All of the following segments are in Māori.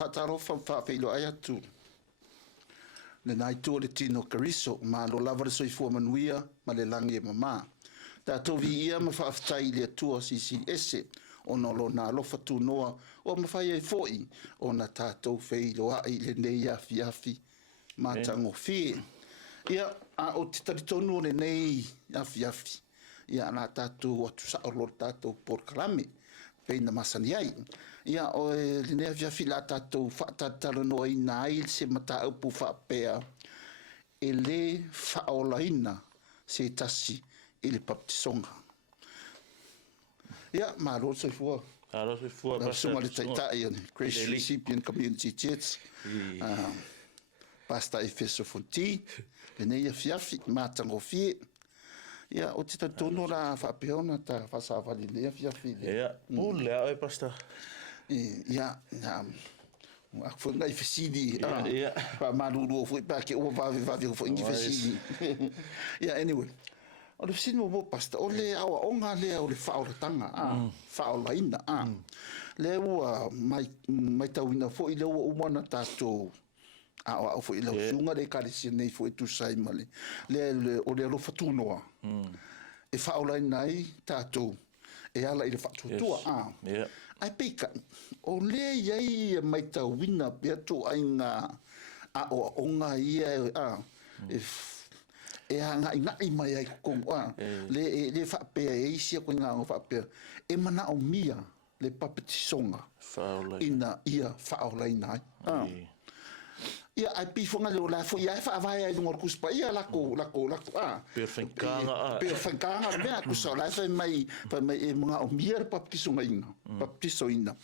Hatarofa whawhilo ai atu. Le nai tō le tino kariso, ma lo lava le soifua manuia, ma le langi e mama. Tā tovi ia ma whaaftai le atua sisi ese, o no lo nā lofa tū noa, o ma whai ai foi, o na tātou whailo ai le nei afi afi, ma tango fie. Ia, a o te taritonu o le nei afi afi, ia nā tātou atu sa o lo tātou por kalame, peina masani ai. Ia o le nei afi afi la tātou whaatatalonoa i nā il se mata upu whaapea, e le Faaolaina se Tasi i le Papatisoga. Ia, maro soifua. Maro soifua. Sunga le taitai ane, Grace Recipient Community Church. Pastor Efeso Fonoti, le nei afi mātango fie. Ia, o te tatono la whapeona ta whasawali le afi. Ia, lea oi pastor. Ia, aku foi ngai fesidi pa malulu foi pa ke o va foi ngi fesidi yeah anyway o le fesidi mo pasta o le awa onga le o le Faaolaina Faaolaina le o mai tauina foi le o umana tato o foi le sunga le kalisi nei foi tu sai male le o le ro fatunoa e Faaolaina ai tato e ala i le fatutua ai peka o le iai mai tauina pia tu ai ngā a o onga ia e hanga i nai mai ai konga le whapea e isia ko ngā whapea e mana o mia le Papatisoga ina ia Faaolaina ai ia ai pifonga le la fo ia fa vai ai ngor kuspa ia lako perfenkanga me ku so la fa mai e mga o mia Papatisoga ina Papatisoga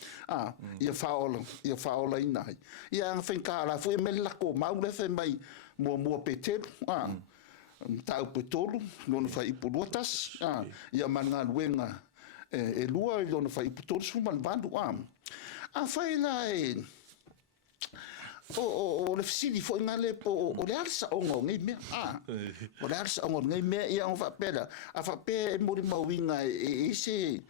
ia Faaolaina ia fenka la fo me lako mau le fa mai mo petel ta o petolo no fa ipulotas ia manga luenga e lua i no fa iputolo suman bandu fa ila o le fisili fo ngale po o le alsa ongo ngai me o le alsa ongo ngai me ia o fa pela a fa pe mo mawinga e se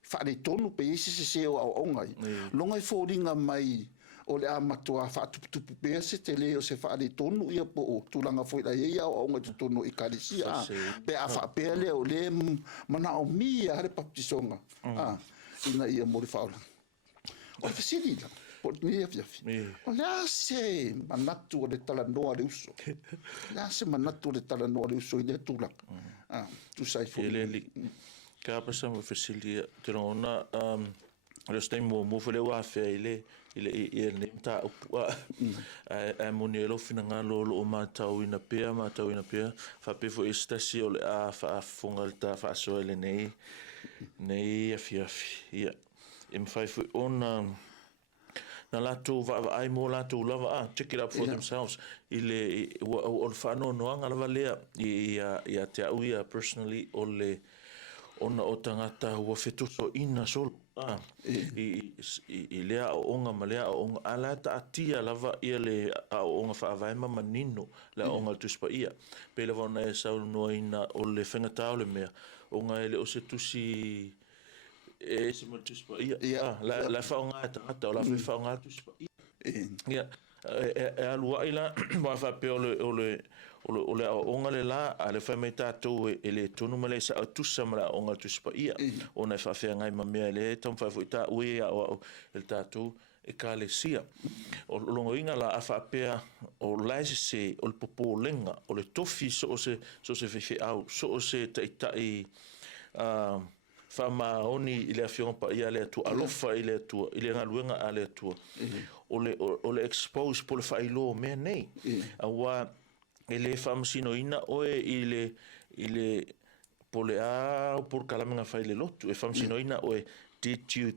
fa le tonu pe se o onga longa fo ringa mai o le amatua fa tu pe se tele o se fa le tonu ia po tulanga fo la ia o onga tonu i kalisia pe a fa pe le o le mana o mia le Papatisoga ina ia mo le faula o fisili por ni afiafi o la se manatu le Talanoa le Uso la se manatu le Talanoa le Uso ile tula tu sai fo ele ka pasa mo facility te rona le stem mo fele wa fe ile ne ta a monelo finanga lo matau ina pea fa pe fo estasi o le a fa fongal ta fa so ele nei afiafi ia im fai fo on na lato va ai mo lato lava check it up for themselves ile o fano no anga lava lea ia te auia personally ole ona o tangata ua fetoso ina sol i lea o onga malea o onga ala ta atia lava ia le o onga whaavaima manino le onga tuspa ia pe lava ona e sau noa ina o le whengatao le mea onga ele o se tusi e se matuspa ia la whaonga e tangata o la whaonga tuspa ia alua ila wa fa pe o le onga le la ale fa mai tātou e le tonu male sa tusa mala onga tuspa ia ona fa fe ngai mamea le tom fa fuita ue o el tātou e kalesia o longo inga la afa pe o laise o le popolenga o le tofi so se fe au so se tai fama oni ile afion pa ia le tu alofa ile tu ile ngaluenga ale tu o le expose por failo me nei awa ele fam sino ina o ile polea por kalamenga faile lotu e fam sino ina o did you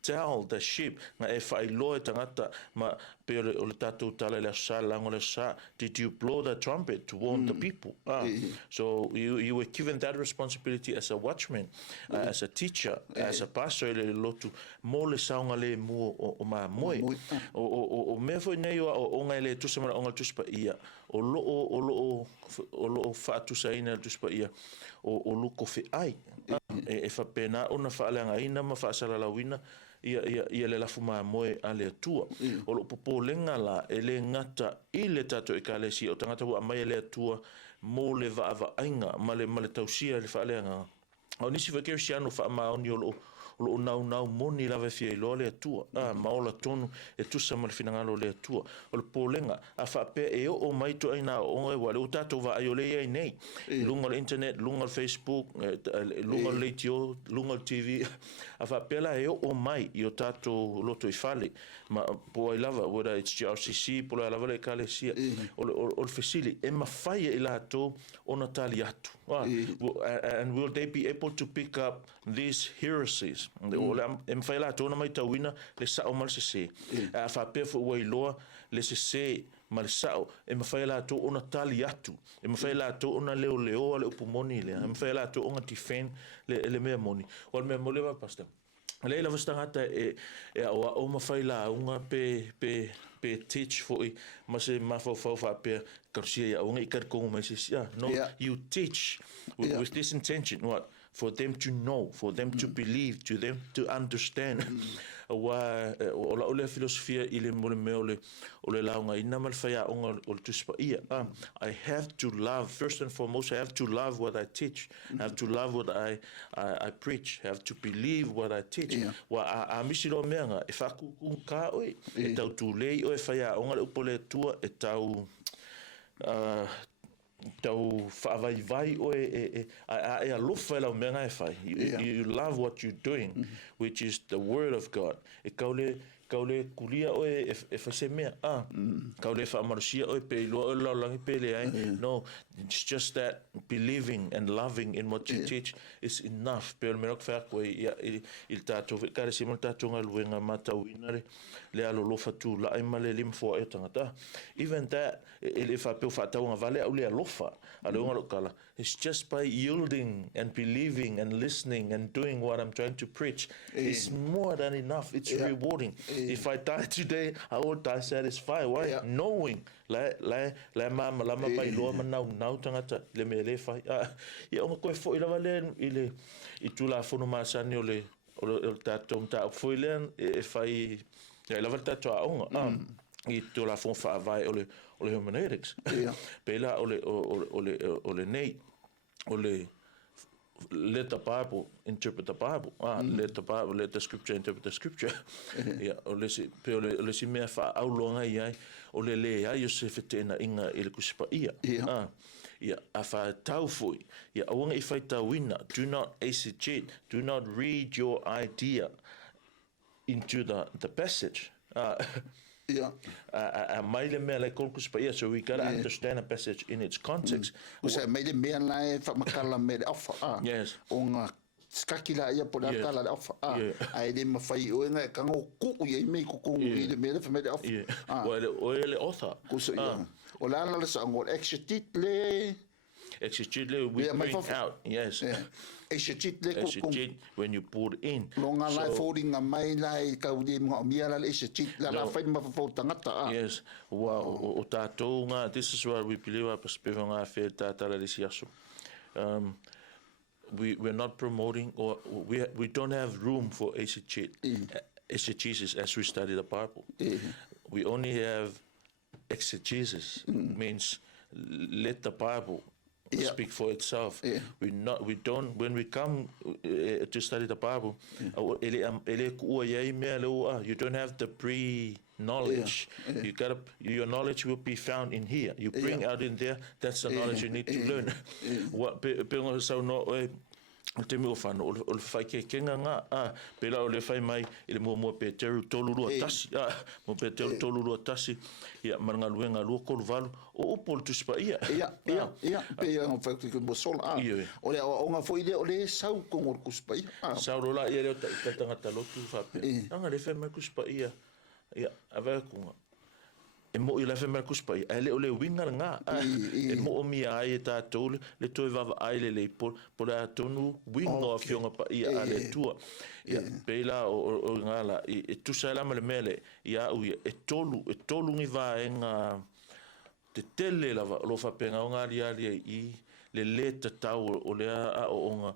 tell the sheep na e failo e tangata ma pe o le tatu tala le sa lango le sa did you blow the trumpet to warn the people so you were given that responsibility as a watchman as a teacher as a pastor le lotu mo le saunga le mo o ma moi o me foi nei o nga le tu semana onga tuspa ia o lo fa tu saina tuspa ia o lu ko fe ai e fa pena ona fa la ina ma fa sala la wina ia le lafu moe a le atua. O lo popolenga la e le ngata I le tato e kalesia o tangata hua mai le atua mo le ainga ma le tausia le whaaleanga. O nisi whakeri si anu wha maoni o lo nau moni lawe fia ilo le atua. Maola tonu e tusa ma le finangalo le atua. O le polenga a whape e o maito aina o ngai wale o tato wa ai o le ai nei. Lunga le internet, lunga le Facebook, lunga le leitio, lunga le TV. A whape la e o mai I o tato loto I fale. Ma po ai lava, whether it's GRCC, po ai lava le kalesia. O le fesili, e mawhaia I la ato o na tali atu. And will they be able to pick up these heresies? E mwhai la ato na mai tauina le sao mal se se. A whape fu ua iloa le se se ma le sao. E mwhai la ato o na tali atu. E mwhai la ato o na leo le upumoni le. E mwhai la ato o na tifen le mea moni. O le mea mole wa pasta. Leila vastangata o mawhai la unga pe teach foi ma se mafau fa pe karsia ya unga ikar kongo mai se no you teach with this intention what for them to know, for them to believe, to them to understand. Wa o la ole filosofia ile mole me ole launga ina mal fa ya onga o tuspa ia. I have to love, first and foremost, I have to love what I teach. I have to love what I preach. I have to believe what I teach. Wa a misilo meanga e fa ku ka oi e tau tu lei o e fa ya onga le upole tua e tau tau whaavai o e alofa la menga e whai. You love what you're doing, which is the word of God. E kaule kulia o e whase mea. Kaule whaamarusia o e pe loa o laulangi pele ai. No, it's just that believing and loving in what you teach is enough. Pe o merok whako il tātou kare si mal tātou ngā luenga matau inare le alolofa tū la ima le limfo e tangata. Even that, ele whapeo whatau ngā vale au le alofa. It's just by yielding and believing and listening and doing what I'm trying to preach. It's more than enough. It's rewarding. If I die today, I will die satisfied. Why? Knowing. La mama pai loa manau tangata le me le fai. Ia onga koe fo ila vale I tula fono masani o le tatou ta fo ile e fai ia la tatou a onga. I tula fono fa vai o le hermeneutics. Pela o le nei o le let the Bible interpret the Bible. Let the Bible, let the scripture interpret the scripture. O le si mea wha aulonga iai, o le ai o se whetena inga I le kusipa ia. A wha tau fui. Aonga I whai tauina, do not exegete, do not read your idea into the passage. Maile mea lai kolkus pa ia, so we gotta understand a passage in its context. Usa maile mea lai whamakala me le awha. Yes. O ngā skakila ia po le atala le awha. Ai le mawhai o ngā kango kuku ia I mei kukungu I le mea le wha me le awha. O le author. Kusa ia. O la ala le sa ngor exegete le... Exegete, we bring out, yes. Exegete when you put in. Longa lai fōringa mai lai kauri mga omia la exegete la whai mawhafau tangata. Yes, o tātou ngā, this is what we believe a perspective ngā whē tātara lisi aso. We're not promoting, or we don't have room for exegesis as we study the Bible. We only have exegesis, means let the Bible speak for itself. We don't. When we come to study the Bible, you don't have the pre-knowledge. Your knowledge will be found in here. You bring out in there. That's the knowledge you need to learn. What o te mea whanu, o le whai kenga ngā, pera o le whai mai, I le mua pe teru tolurua tasi, mua pe teru tolurua tasi, ia maranga luenga lua kolu valu, o upo le tuspa ia. Ia, pe ia ngā whai mo sola, o le o ngā fo ile o le sau kongo le kuspa ia. Sau rola ia leo tangata lotu whape. Anga le whai mai kuspa ia, awai kunga. E mo I la whai mai kuspa ia, e le o le winga ngā, e mo o mi ai e tātou le toi vava ai le po le atonu winga o fionga pa ia a le tua. Ia, peila o ngā la, e tusa lama le mele, ia ui, e tolu ngi vā e ngā, te tele lava, lo whapenga o ngā lia I le le tatau o le a o ngā,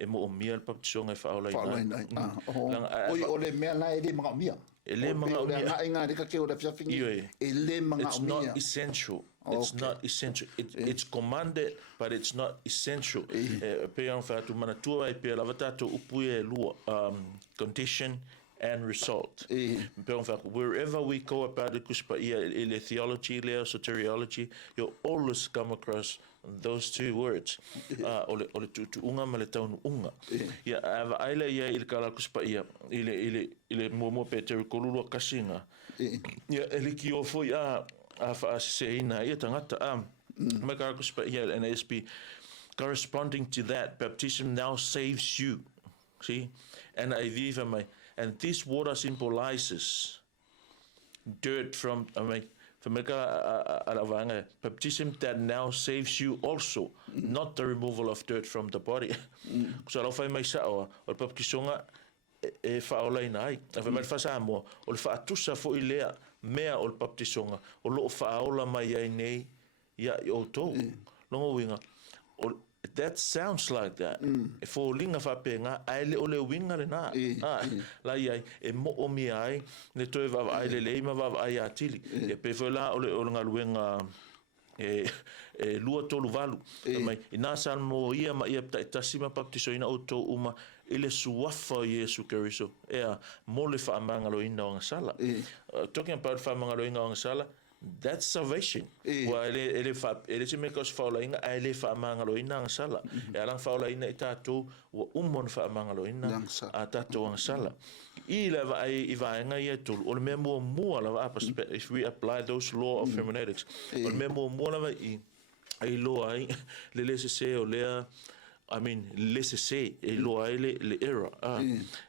e mo o mia le Papatisoga e Faaolaina. Langa O le mea la e le mga mia. ele mga O le nga inga re ka ke o le fiafingi. E le mga it's mia. not essential. It's not essential. It's commanded, but it's not essential. Pe ang fatu manatua e pe lava tatu upu e lua condition and result. Pe ang fatu wherever we go about it kuspa ia ile theology, ile soteriology, you'll always come across those two words. Ole tu unga ma le taunu unga. Ia ava aile ia il kala kuspa ia ile mo pe te kolulu kasinga. Ia ele ki o foi a whaaseina ia tangata mai kara kuspa ia NSP corresponding to that baptism now saves you, see, and I viva mai, and this water symbolizes dirt from baptism that now saves you also, not the removal of dirt from the body. So lo fai mai sa o Papatisoga e Faaolaina ai fa mai fasamo o le faatusa fo ilea mea o le Papatisoga o lo faaola mai ai nei ia o tou longo winga that sounds like that e fo linga fa penga ai le o le winga le na la ia e mo o mi ai le toe va ai le ma va ai atili e pe fo la o le ngaluenga lua tolu valu mai ina san mo ia ma ia Tasi ma Papatisoina o tou uma ele suafa Yesu Keriso mo le whaamangaloina o ngasala. Talking about whaamangaloina o ngasala, that's salvation. Wa ele se meka os Faaolaina ele whaamangaloina o ngasala. E alang Faaolaina i tātou wa umon whaamangaloina a tātou o ngasala. I lewa ai I vaenga ia tulu. O le mea mua lawa if we apply those law of hermeneutics. O le mea mua lawa I loa ai le se o lea I mean, let's say le error.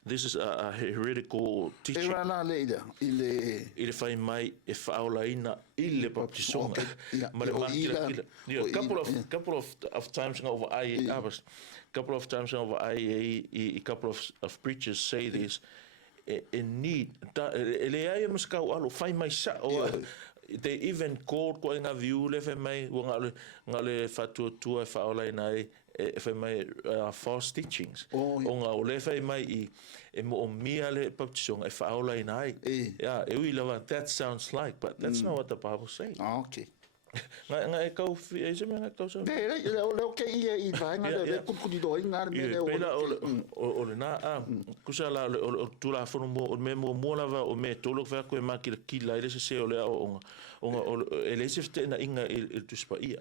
This is a heretical teaching. Era la leila ile fai mai e Faaolaina ile Papatisoga. Ma le couple of times over couple of times over a couple of preachers say this in need. Ele ai maskau alo fai mai sa they even called ko nga view le fai mai ngale fatu tua Faaolaina for my false teachings. O nga o le fai mai I mo mia le Papatisoga e Faaolaina ai. Yeah, e ui lava that sounds like, but that's not what the Bible says. Okay. Nga e kau e se nga kau sa. Le o ke ia I vaenga le kukudi doi nga me le pela o le na kusa la o tula fono mo o me mo lava o me tolo fa ko e makila kila ile se o le o ele se te na inga il tu spa ia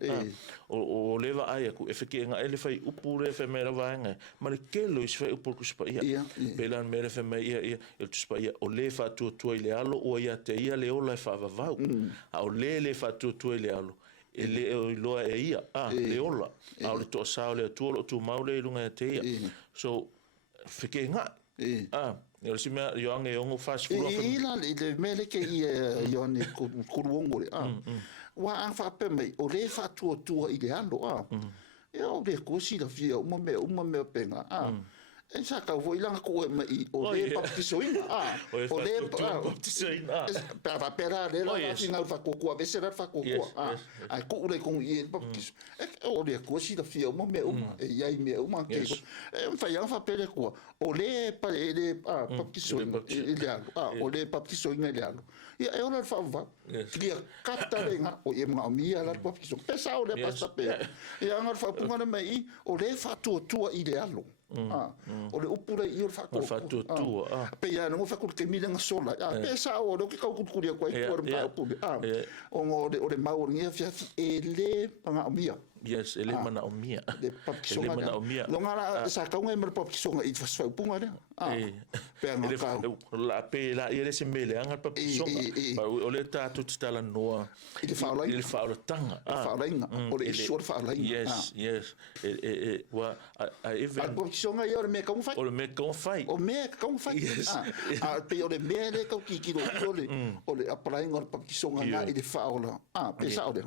o leva ai ku e feke nga ele fai upure fe me la vaenga ma le kelo is fai upur ku spa ia pela me le fe me ia il tu spa ia o le fa tu ile alo o ia te ia le ola fa va o le fa tu ile alo ele loa e ia le ola a le to sa le tu lo tu maule lunga te ia so feke nga eu se me Ioane ongo fast food ila le mele ke Ioane kuruongo wa ang fa pe mai o le fa tu I le alo o le kosi da fia uma me penga e sa ka vo ilanga ko mai o le Papatisoga o le Papatisoga pa pera le la singa fa ko vese fa ko ai ko le con I Papatisoga o le kosi da fia uma e ia me uma ke fa ia fa pele ko o le pa le Papatisoga le alo o le Papatisoga le alo ia e ona fa va clia katarenga o e mga mia la Papatisoga pesa o le pasta pe ia ngar fa punga mai o le fa tu I le alo o le upura I o fa ko pe ia no fa ko ke mi nga sola pesa o do ke ka ku ku ko ai por ma o le mau ngia fia ele panga mia yes ele mana o mia le Papatisoga mana o mia lo ngara sa ka ngai mer Papatisoga I fa punga le pe nga ka la pe la ele se mele anga Papatisoga ba o le tatu Talanoa le Faaolaina Faaolaina o le short Faaolaina yes wa even Papatisoga ia o le me ka fai o le me ka fai pe o le me le ka ki o le applying o le Papatisoga nga I le Faaola pe sa o le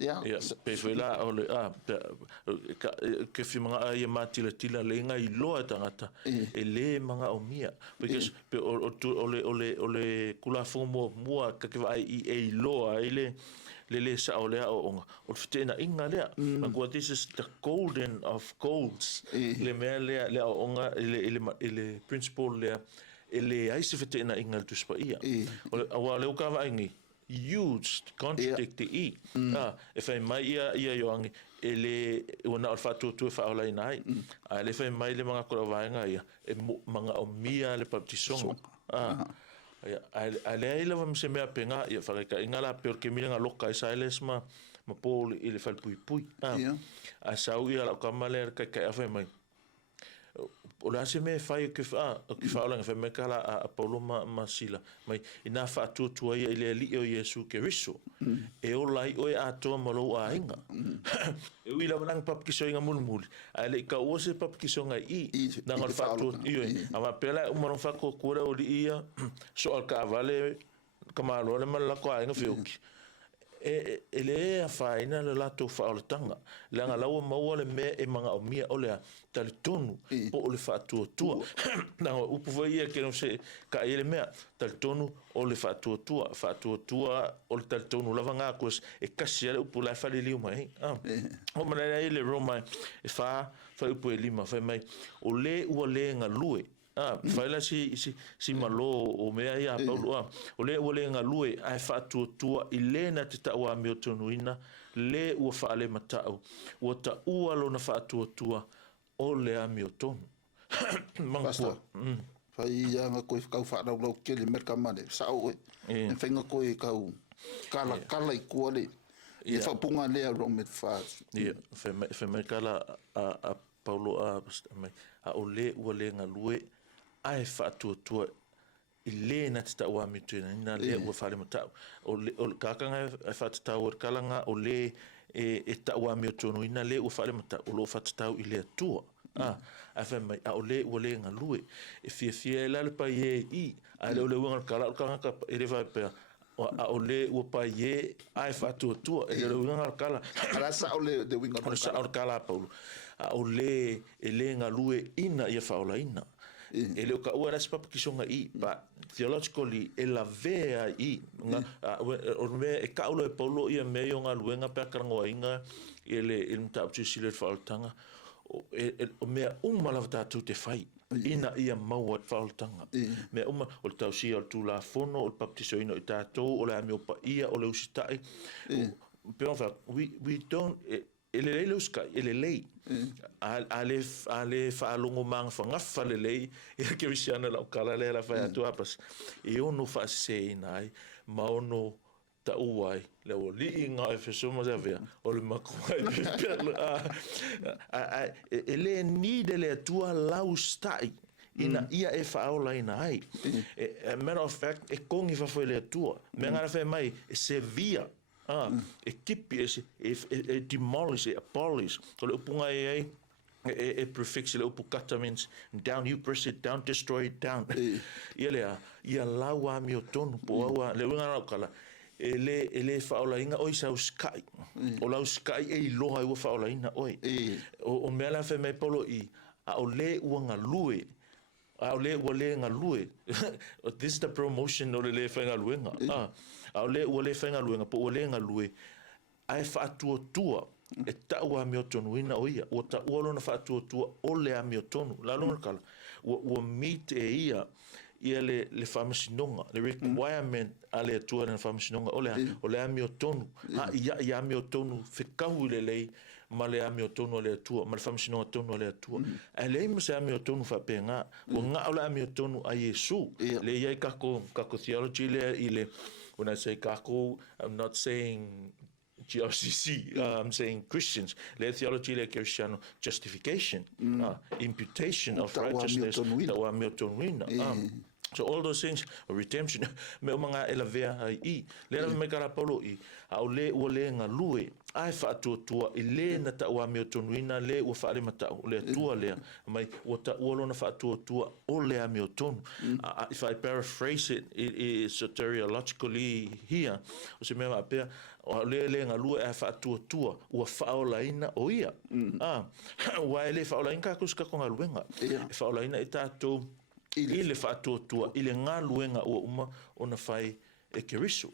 Yeah. Ia, pe foi la o le ke fi mga ai matila le ngai loa tangata e le mga o mia because pe o le kula fomo mua ka ke vai e loa ile le sa o le o fitena inga le ma this is the golden of golds le me le o ile principle le ai se fitena inga tu spa ia o le o ka vai ngi used contradict the if I mai ia yoangi ele ona fatu tu Faaolaina ai le fai mai le mga ko vainga ia e mga o mia le Papatisoga ale ai lava se mea penga ia fareka ingala porque milinga loka siles ma pol ile fal pui a sau ia la kamale ka fai mai o la se me fai ke Faaolaina fai me kala a Paulo ma sila mai ina fatu tu ia ile li o Yesu ke riso e o lai o a to malo a inga e wi la nang Papatisoga mulmul ale ka o se Papatisoga i nang al fatu io ama pela umano fa ko kura o ia so al ka vale kama lo le mal ko inga fioki ele a faina le lato Faaoletanga le nga laua maua le me e manga o mia o le talitonu po o le faatuatua na upu vai ia ke no se ka ele mea talitonu o le faatuatua o le talitonu lava ngā kuas e kasi ale upu lai fali liu mai o mana ele Roma e fai upu e lima fai mai o le ua le nga lue fai la si malo o mea ia Paulo o le ua le nga lue ai faatuatua i le na te taua mi o tonuina le ua faale matau ua ta ua lo na faatuatua o le ami o tonu Pastor fai ia nga koe kau whaarau lau ke le merka mane sao e whainga koe kau kala i kua le e whapunga lea romet fast fai mai kala a Paulo a o le ua le nga lue ai faatuatua i le na te taua mi tuina le ua faale matau o kakanga e whatatau o kalanga o le e taua mi o tonuina le ua faale matau o lo whatatau i le atua a fai mai a o le ua le nga lue e fia e lale pa ie i a le o le uanga kala o kanga e le vai pea a o le ua pa ie ai faatuatua e le uanga kala ala sa o le de winga o sa o kala Paulo a o le e le nga lue ina ia Faaolaina e leo ka ua rasi Papatisoga i pa theologically e la vea i o me e kaulo e Paulo ia me o ngā luenga pe akarangoainga e le mtauptusi le Faaoletanga o mea umala tātou te whai ina ia maua Faaoletanga mea uma o le tausia o le tūlafono o le Papatisoina o i tātou o le ame o pa ia o le usitai pe on fa we don't ele lei uskai ele lei ale faalongo mang fangafa le lei e ke visiana la kala le la fa tu apas e ono fa se nai ma ono ta uai le o li nga Efeso mo zavea o le makwai ele ni de le tua laustai ina ia e Faaolaina ai matter of fact e kongi fa foi le tua me ngara fa mai se via e kipi e demolish e abolish o le upunga e prefix le upu kata means down you press it down destroy it down ia laua mi o tonu po aua le winga rau kala ele Faaolaina oi sa uskai o la uskai e loha ua Faaolaina oi o mea la fe mai polo i a o le uanga lue a o le ua le nga lue this is the promotion o le whainga luenga a o le ua le whainga luenga po ua le nga lue ai whaatuatua e taua mi o tonu ina o ia ua ta ua lona whaatuatua o le a mi o tonu la lona kala ua meet e ia le whamasinonga le requirement a le atua na whamasinonga o le a mi o tonu ia a mi o tonu whikahu le lei ma le ami o tonu le atua ma le whamasinonga tonu le atua e le ima se ami o tonu whapenga o ngā o le ami o tonu a Yesu le iai kako theology le i le when I say kako I'm not saying GRCC I'm saying Christians le theology le Christiano justification imputation of righteousness ta o ami o tonu ina So all those things, redemption, me o mga elavea ai le me kara paulo i au le o le nga lue ai fa tua i le na ta wa me tonuina le o fa le mata le tua le mai o ta o lona fa tua o le a me tonu. If I paraphrase it, it is soteriologically here o se me ma pe o le nga lue ai fa tua o Faaolaina o ia wa le Faaolaina ka kuska ko ngaluenga Faaolaina e tatou ile fa'atotua ile galuega ua uma ona fai e keriso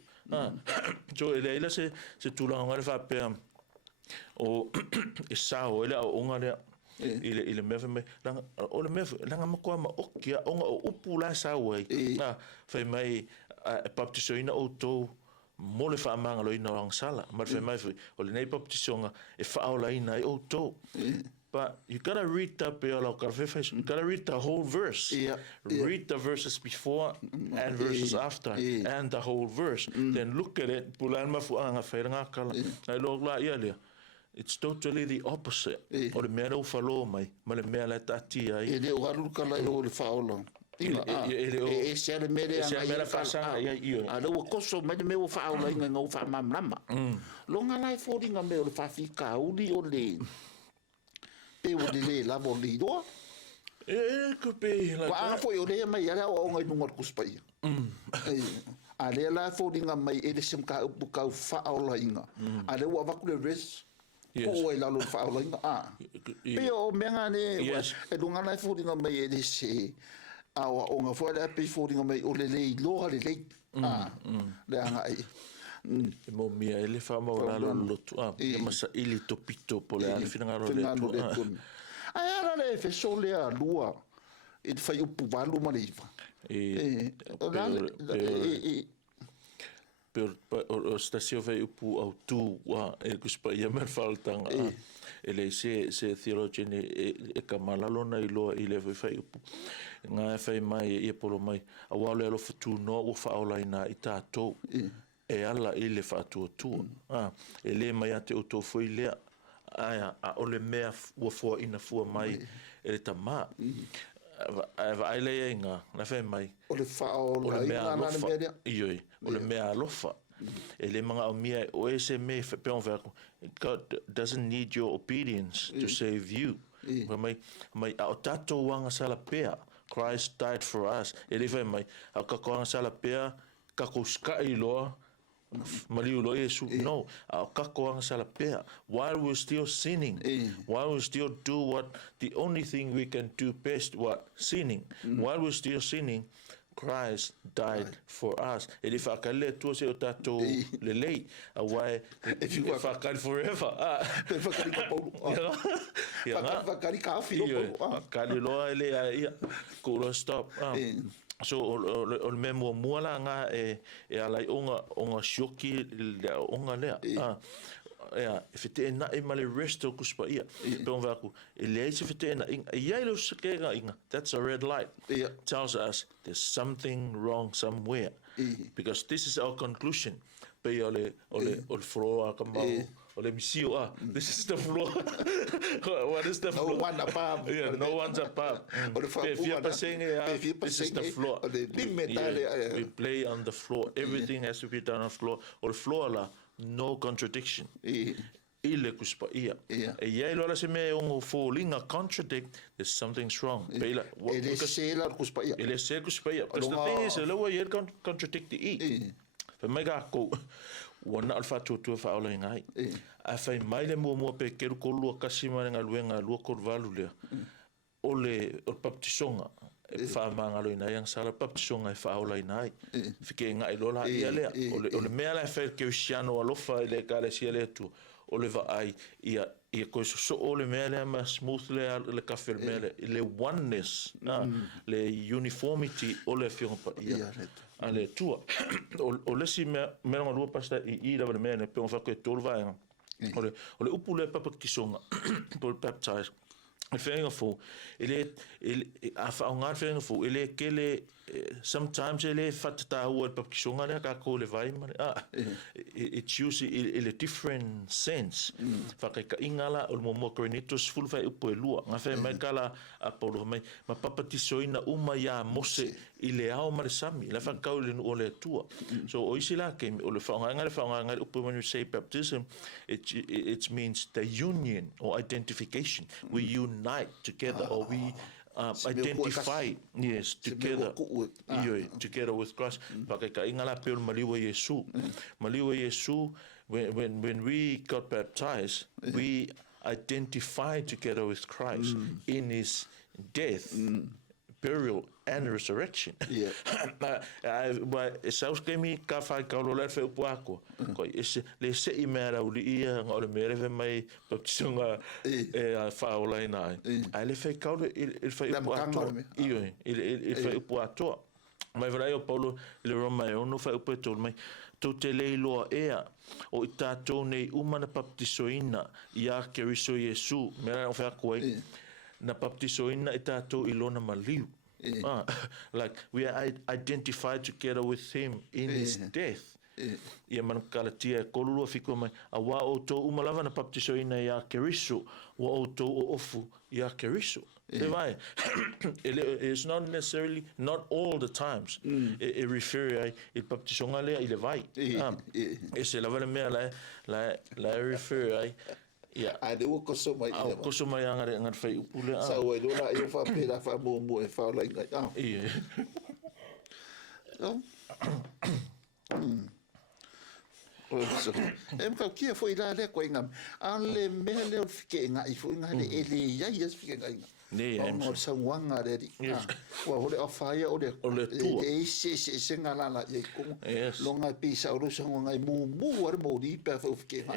so ele se tulaga le fa'apea o e sao ele au'uga lea ile mea fai mai o le mea laga makoa ma okia onga o upu la sao ai fai mai papatisoina outou mo le fa'amagaloina o agasala ma le fai mai o lenei papatisoga e Faaolaina ai outou. But you gotta read that you gotta read the whole verse. Read the verses before and verses after and the whole verse. Then look at it. It's totally the opposite. O le mea rau whalo mai, ma le mea le tati ai. E le o haruka lai o le whaola. E se le mere anga i le whaasanga ia io. A le ua koso mai le mea o whaola inga ngau whaamamrama. Longa lai fōringa mea o le whawhika uli o le... pe o le lavo le doa ko pe la wa foi o le mai ala o ngai nunga kuspai a le la foringa mai e le sim ka u ka Faaolaina a le wa vakule res o e la lo Faaolaina pe o menga ne e dunga la foringa mai e le se a o nga foi la pe foringa mai o le lo le le anga ai e mo mia ele fa mo la lotu e masa ili topito po le ale fina ngaro le tu ai ala le Efeso le lua e fai upu valu ma leiva per o stasio fai upu au tu wa e kuspa ia mer faltanga ele se theologian e kamalalo na ilo ile fai upu nga fai mai e polo mai a wale lo fatu no o Faaolaina i tatou e ala ile fa'atuatua e lē mai ate o tou foi lea aia a o le mea ua fuaina fua mai e le tamā vaai leia iga na fai mai o le Faaolaina na le mea ioi o le mea alofa e le magaʻomia o e se me pe on ver God doesn't need your obedience to save you mai a o tatou agasala pea Christ died for us e le fai mai a kako agasala pea kakouskai loa Maliu lo Yesu no kako ang salapea while we're still sinning while we still do what the only thing we can do best sinning while we're still sinning Christ died for us e le whakale tua se o tatou le lei awai e whakale forever whakale ka paulu whakale ka awhi whakale loa ele ia kura stop so o le memo muala nga e alai onga shoki le onga lea fete na e male resto kuspa ia pe on vaku ele se fete na ia lo sekega inga that's a red light tells us there's something wrong somewhere because this is our conclusion pe ole floor ka ole misio this is the floor what is the floor no one above no one's above if you're saying this is the floor we play on the floor everything has to be done on the floor or floor la no contradiction ile kuspa ia e ia lo la se me un folinga contradict there's something's wrong ele se la kuspa ia because the thing is lo ye contradict fa mega ko wana alfa tu Faaolaina ai a fai mai le mo pe keru ko lua kasima nga luenga lua ko valu le ole o papatisoga e faamagaloina ia sala papatisoga e Faaolaina ai fike nga i lola ia le ole mea la fe ke usiano alofa le kalesia le tu ole vaai ia ko so ole mea le ma smooth le kafe mele le oneness le uniformity ole fiona ia ale tua o le si me no lua pasta I la me ne pe on fa ko tolva ole upu le papatisoga por baptize e fenga fo ele a fa ngar fenga fo ele kele sometimes ele fatatahua papakisonga le ka ko le vai mane it's usually in a different sense ka ingala o mo cornitos full vai upo lua nga fe mai kala apolo mai ma papatisoina uma ya mose ile ao marisami la fa ka o le tua so o isila ke o le faanga upo when you say baptism it means the union or identification we unite together or we identify together with Christ. When we got baptized, we identified together with Christ in his death, burial, and resurrection. Saus kemi ka fai ka lo le fe upuako. Ko le se imera uli ia ngore mere mai paptisonga Faaolaina. Ai le fe ka le fe upuato. Il fe upuato. Mai vai o Paulo le Roma no fe upuato mai. To te leilo ea o itato nei umana paptisoina ia keriso Yesu. Mera o fe koe. Na paptisoina itato ilona maliu. Like we are identified together with him in his death. Ia man kalatia kolulu fiko mai awa o to umalava na paptisoina ia keriso wa o to ofu ia keriso. It's not necessarily, not all the times. It refer it paptisonga le ile vai. Ese la vale me la refer Yeah, I do koso mai. Koso mai ngar fai upule. Sa o do la eu fa pela fa mo fa like that. Ie. No. So, ka kia foi la le ko ingam. Ale me le fike nga I foi nga le ele ya yes fike nga. Ne ya. Mo sa wanga le di. Wa hole of fire o le tu. Se nga la ye ko. Longa pisa o so nga mu war mo di pa fike nga.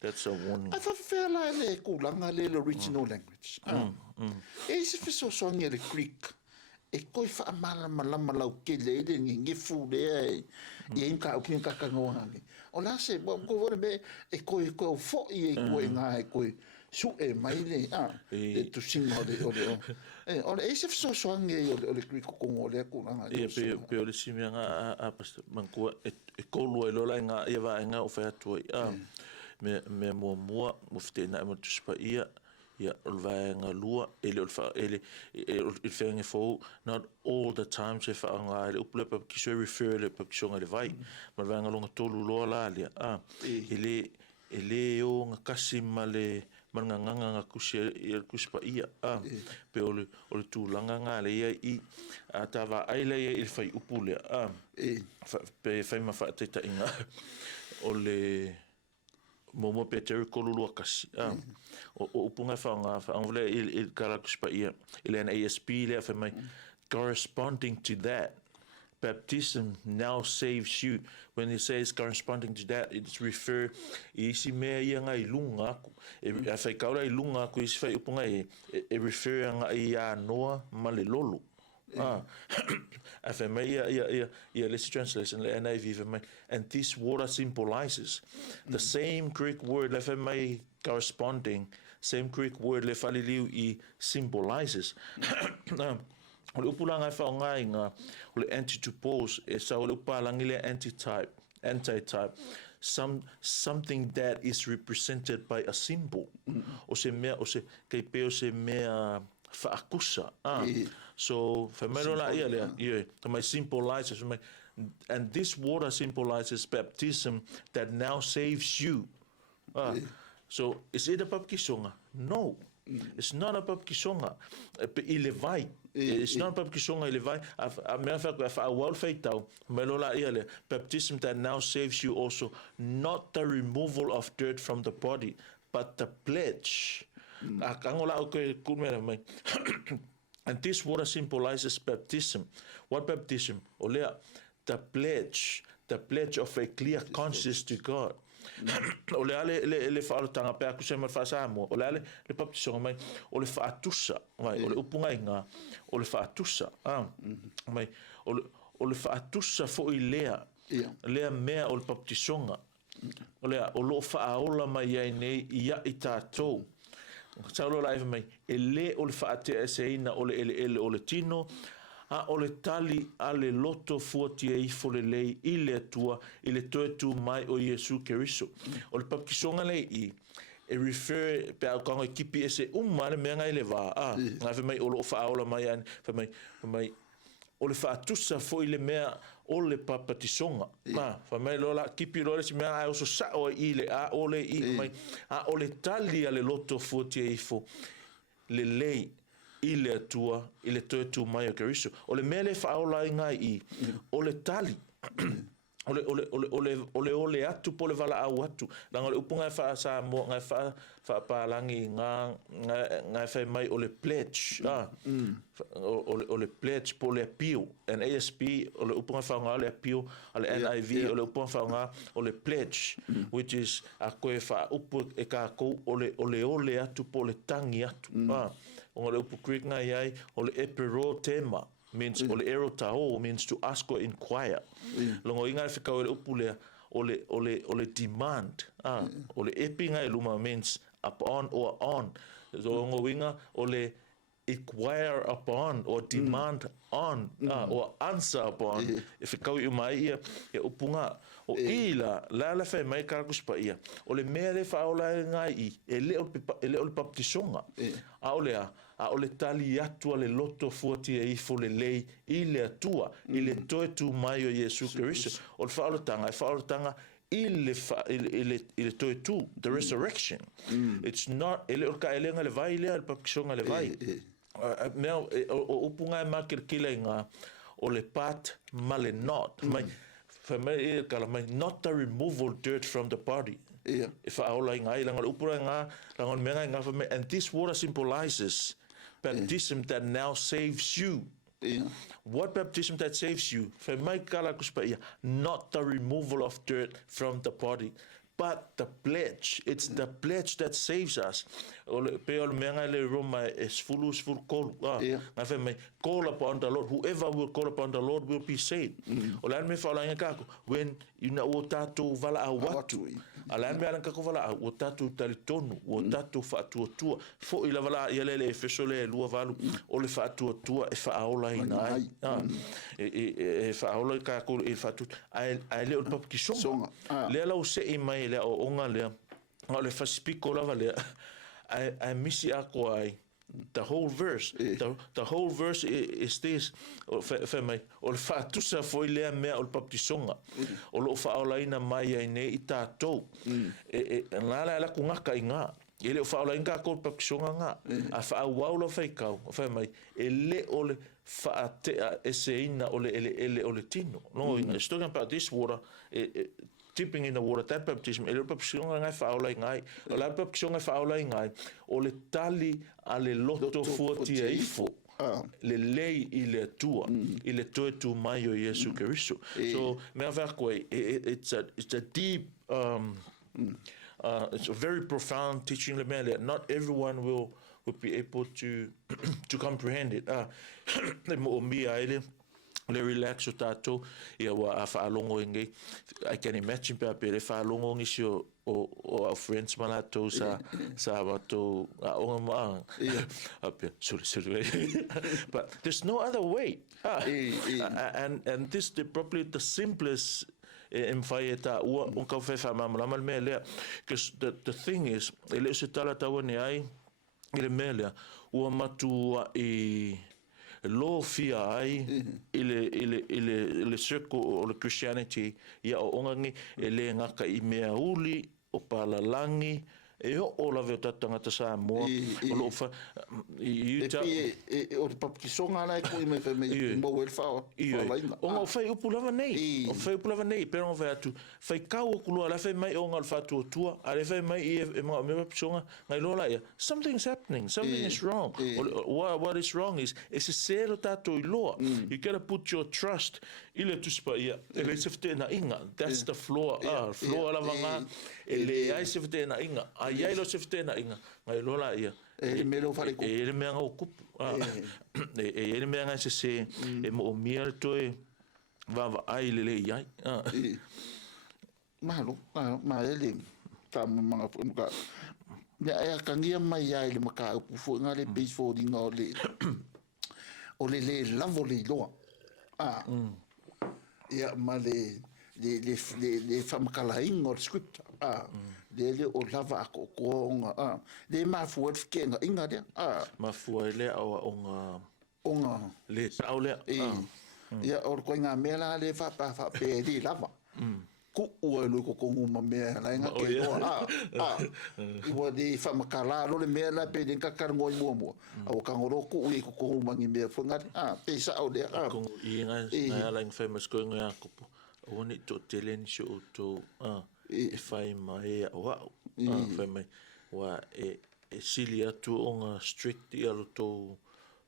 That's a one. I thought fair le kulanga le original language. Is if so song le Greek. E koi fa malama lau ke le ngi fu le e inka o kinka ka ngona. O la se ko vore me e koi ko fo e koi nga e koi su e mai le e tu singo de o le is if so song o le Greek ko ngole kulanga. Pe o le simia a man ko e kolu e lola nga e va nga o fa tu me mo fte na mo tuspa ia vai nga lua ele fenga fo not all the times if nga le uplepa ki se refer le pa ki le vai ma vai nga longa tolu lo la ele o nga kasima le manga nga kuspa ia pe o le tu langa nga le I atava aile il fai upule pe fai ma fa teta inga o le momo Peter kolulu kasi o punga fa ngavle il karakuspa ia il an ASP le fa mai corresponding to that baptism now saves you when it says corresponding to that it's refer isi me ia nga ilunga ku e fa kaula ilunga ku isi fa upunga e refer nga ia noa malelolo let's translation NIV and this water symbolizes the same Greek word corresponding same Greek word le symbolizes o upulanga fa nga inga o antitopos e sa o upalangile antitype something that is represented by a symbol o se kai pe o se mea faakusa so familiar my symbolizes and this water symbolizes baptism that now saves you so is it a papkisonga? No, it's not a papkisonga. It's not a papkisonga ilevai baptism that now saves you also, not the removal of dirt from the body but the pledge. And this water symbolizes baptism. What baptism? The pledge of a clear conscience to God. Le fa'alotanga pe aku se fa samo le baptisonga mai le fa'atusa mai le upunga inga le fa'atusa mai le fa'atusa fo I lea mea le baptisonga o lo fa'aola mai ai nei ia I tātou Saulo lai mai ele o le faatea eseina o le ele o le tino a o le tali a le loto fuati e ifo le lei i le atua i le toe tu mai o Iesu Keriso. O le papakisonga lei i e refer pe au kanga kipi ese umane mea ngai le vā. Ngai mai o lo faaola mai an, mai o le faatusa fo i le mea o le Papatisoga. Mai lola kipi lola si mea ai oso sao i le a o le i mai a o le tali a le loto fuati e ifo le lei i le atua i le toe tu mai o Keriso. O le mea le faaola ngai i o le tali ole atu po le vala au atu langa le upunga fa sa mo ngai fa pa langi ngai fa mai ole pledge ole pledge po le appeal and ASP ole upunga fa ngale appeal ole NIV ole upunga fa nga ole pledge which is a koe fa upu e ka ko ole atu po le tangi atu ole upu creek ngai ai ole epero tema means ole ero taho means to ask or inquire. Longo inga fika ole upulea ole demand. Ole epinga eluma means upon or on. So longo inga ole inquire upon or demand on or answer upon. If kau I mai ia e upunga o ila la fe mai karakuspa ia. Ole mere fa ola ngai I ele ole Papatisoga. A ole tali atu le loto fuati e ifo le lei I le atua I le toe tu mai o Iesu Keriso. O le whaolotanga I le toe tu, the resurrection. It's not, ele o ka elenga le vai lea, le Papatisoga le vai. Mea o upunga e makirikile ngā o le pat ma le not. Not the removal dirt from the body. If I all like and this water symbolizes baptism that now saves you. What baptism that saves you? Not the removal of dirt from the body, but the pledge. It's the pledge that saves us. Call upon the Lord. Whoever will call upon the Lord will be saved. When you know tato vala awatu. Alan me alanka vala o tato talitonu, o tato fatuatua. Fo ila vala yelele Efeso le lua valu o le fatuatua e Faaolaina. E Faaola ka ko e fatu. Ai le o Papatisoga. Le la o se I mai le o onga le. O le faspiko lava le. I misi ako ai. The whole verse, the whole verse is this. O le fatusa foi lea mea o le Papatisoga. O lo Faaolaina mai ai ne I tātou. Nala la kungaka I ngā. Ele o Faaolaina ka ko le Papatisoga ngā. A faauaula faikau. Mai ele o le faatea eseina o le ele o le tino. No, it's talking about this water. Tipping in the water, that baptism, ele Papatisoga ngai Faaolaina ngai. O la Papatisoga Faaolaina ngai. O le tali a le loto fuati e ifo. Le lei I le atua, I le toe tu mai o Iesu Keriso. So, mea vakoi, it's a deep, it's a very profound teaching. Not everyone will be able to comprehend it. Le mo mi aile. Le relax o tato ia wa a whaalongo inge. I can imagine pe le whaalongo ngisi o our friends malato sa wato a onga maa. Sorry. But there's no other way. And this is probably the simplest mfaieta ua onka whewha mamalamal mea lea. Because the thing is, ele se tala tawa ni ai, ele mea lea, ua matua lo fia ai ile circle o le Christianity ia o ongangi ele ngaka I mea uli o palalangi e o la ve tatanga sa mo o lo fa o Papatisoga la ko me mo wel fa o ngo fai upulava nei pero ngo vai tu fai kau ku la fai mai o ngal fatu tua ale fai mai e mo me Papatisoga ngai lo la something's happening, something is wrong. What is wrong is zero tato I loa. You gotta put your trust ile tuspa ia ele sefte na inga. That's the floor la vanga ele ai sefte na inga ai lo sefte na inga ngai lo la ia me lo fare ko ele me ngo kup ele me nga se e mo miel to e va ai le ai malo ma ele ta mga Ia e akangia mai ai le maka upu fo ngā le page forwarding o le lavo le iloa. Ia ma le whamakalainga o le script. Le o lava ako koonga. Le mafua e whikenga inga rea. Mafua ele o ngā le tau lea. Ia o koe ngā mea le whape le lava. Ku ua lui ko kongu ma mea la inga ke noa. Iwa di whamakala lo le mea la pe den kakar ngoi mua. Au kangoro ku ui ko kongu mangi mea whangari. Pe sa au lea. Kongu i inga ngai ala inga famous ko inga kupo. O ni to telen si o to e whai mai a wau. Whai mai wa e sili atu o ngā strict i alo tō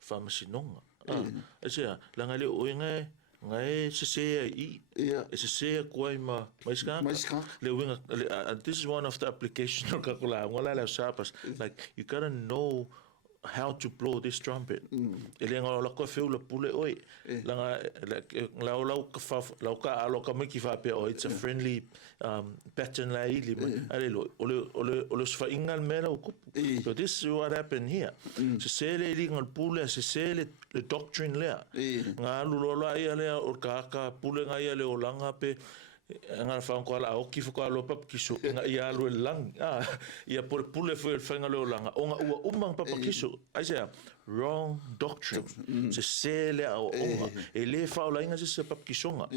whamasinonga. E sea, langa le o inga ngai se sea I se sea kuai ma iska le winga this is one of the applications ka kula ngola la sapas like you gotta know how to blow this trumpet ele ngola ko feu le pule oi langa la ka alo ka miki fa pe it's a friendly pattern la ili ale lo ole sfa ingal mera o so this is what happened here se sele lingal pule se sele le doctrine le nga lulola ia le o ka pule nga ia le o langa pe nga fa ko ala o ki fa ko alo pap ki so nga ia lo lang ia por pule foi fa nga lo langa o nga umang pap ki so ai sea wrong doctrine se sele o e le fa la inga se pap ki so nga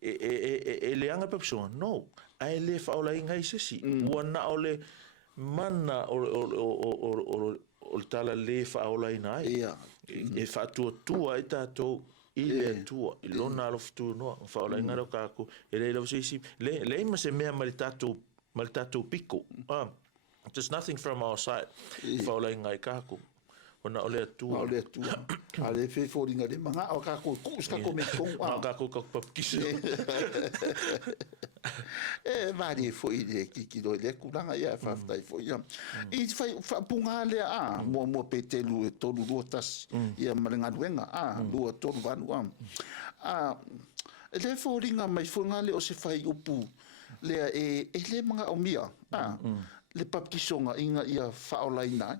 e le anga pap so no ai le fa la inga se si wana o le mana o tala le Faaolaina e whātua e tātou I le tua I lona alof tu noa Faaolaina rau kāko e le lau seisi le ima se mea mali tātou piko there's nothing from our side Faaolaina I kāko ona ole atua a le fe foringa le manga o kāko kus kako me kong kāko papkise vari foi le kikiro le kuranga ia faftai foi I fai punga le mo petelu e tolu rotas ia marenga duenga lua tolu vanu le foringa mai funga le o se fai upu le le manga o mia le papkisonga inga ia Faaolaina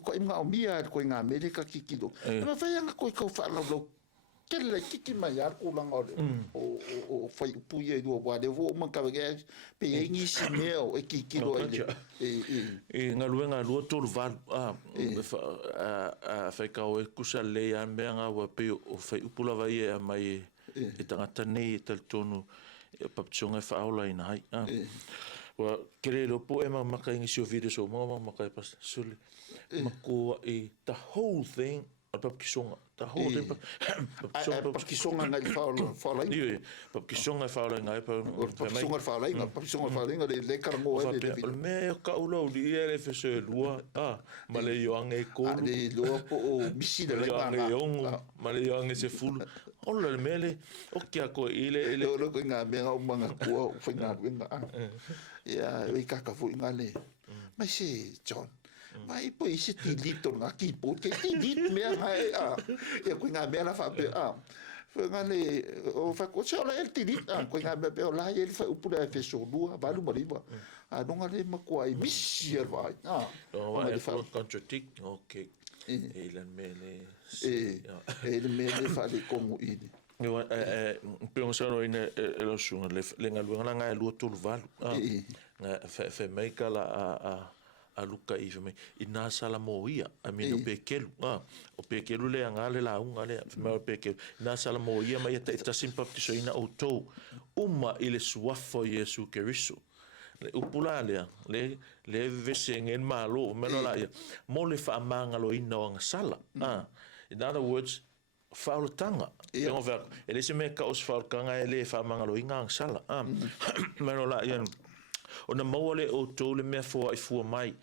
ko inga o mia ko inga Amerika kikiro ma fai anga ko faalau kele kiki mai ar kulanga o fai puye do wa de vo man ka ge pe ingi si meo e kikiro e ngaluenga lo tolu val fai ka o kusa le an me nga wa pe o fai upula vai e mai e tangata nei tal tonu e Papatisoga Faaolaina ai wa kele lo po e maka ingi si o video so maka e pas suli mako e the whole thing Papatisoga the whole thing Papatisoga ngai Faaolaina Papatisoga Faaolaina Papatisoga Faaolaina le karango e me ka ulo li e Efeso lua ma le yoange ko le lua po o misi le yoange ma le yoange se fulu ola le mele o kia ko ile lo ko nga me o manga ko foi nga winga ia e kaka foi nga le mai se John mai po isi ti lito nga ki po ke ti lit me ai e ko nga me la fa pe foi nga le o fa ko cha la el ti lit ko nga be o la ele fa upura Efeso lua valu mariba non ale ma ko ai misi vai ma fa contradict okay e la mele le mele fa le kongo ini pensando in lo sunga le ngaluanga nga lu tolu valu nga fe meika la a luka I fe mai ina sala mo ia a mi no pekelu le anga le la unga le me pekelu ina sala mo ia mai ta simpatisoina o to ile suafo Yesu Keriso le upula le veseng malo meno la ia mo le fa manga lo ina o sala in other words faaulotanga ele se me ka os faulkanga ele fa manga lo inga sala meno la ia ona mole o tole me fo ai fu mai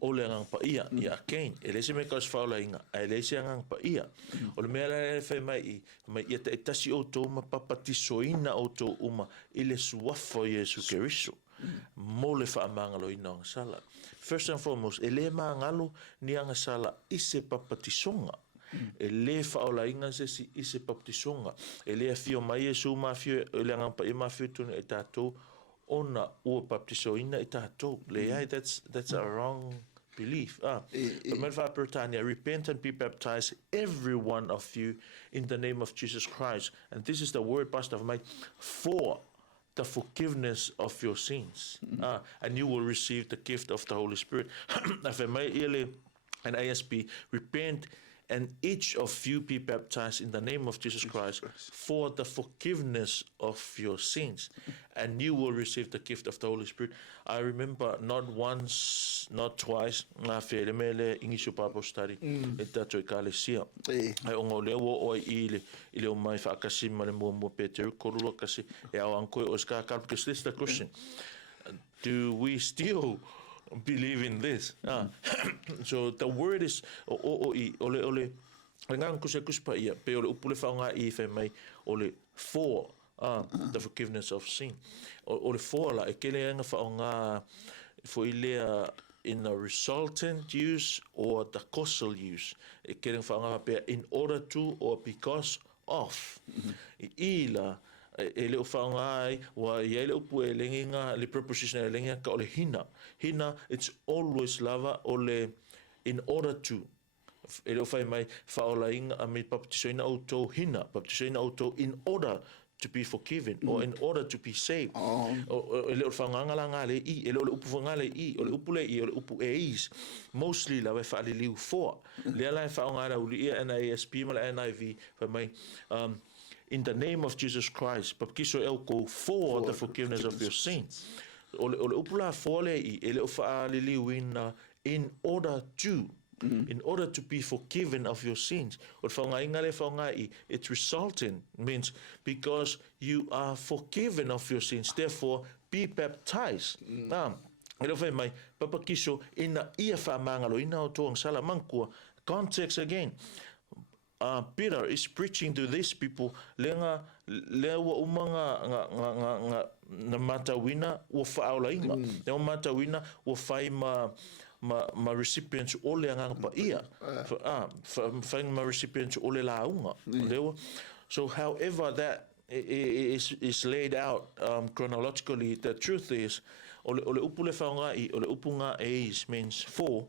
o le ngang pa ia kein ele se me ka os faulainga ele se ngang pa ia o le me la fe mai ia te tasi o to ma papatisoina o to uma ile suafo Yesu Keriso mole fa manga lo inga sala first and foremost ele mangalo ni anga sala ise Papatisoga ele Faaolaina se si ise Papatisoga ele afio mai Yesu ma fio ele anga pa ma fio tonu e tatou ona ua papatisoina I tātou. Leai, that's a wrong belief. Repent and be baptized, every one of you, in the name of Jesus Christ. And this is the word, Pastor, of mine, for the forgiveness of your sins. And you will receive the gift of the Holy Spirit. And ISP, repent, and each of you be baptized in the name of Jesus Christ for the forgiveness of your sins, and you will receive the gift of the Holy Spirit. I remember not once, not twice, ngā where mele ingisho Bible study, e tato I kālesia. Ai ongo lewo oi ile o mai whaakasi ma le mua Peteru, korua kasi, e au ankoe o ska kalpu, because this is the question. Do we still believe in this? So the word is ole ngang kuspa ia pe ole upule whaonga I whai mai ole for the forgiveness of sin. Ole for la e kele anga whaonga for ilea in the resultant use or the causal use. E kele whaonga pe in order to or because of. Ila e leo whaonga ai wa ia leo pu e lenginga le preposition e lenginga ka ole hina. Hina, it's always lava ole in order to. E leo whai mai Faaolaina a me papatisoina auto hina, papatisoina auto in order to be forgiven or in order to be saved. E leo whaonganga la ngā le I, e leo le upu whanga le I, o le upu le I, o le upu e is. Mostly la wai whaaliliu for. Lea lai whaonga la uli ia NASB ma la NIV whai mai in the name of Jesus Christ, papikiso elko for the forgiveness of your sins. Ole upula for le I, e leo whaaliliu in order to. In order to be forgiven of your sins. It's resulting, means because you are forgiven of your sins, therefore be baptized. Mai papakiso ina ia whamangalo ina o toang sala mangkua. Context again. Peter is preaching to these people lewa umanga na matawina wa Faaolaina. Na matawina wa whaima ma recipients ole anga pa ia ma recipients ole launga. So however that is laid out chronologically, the truth is ole upule whaonga I ole upunga eis means for.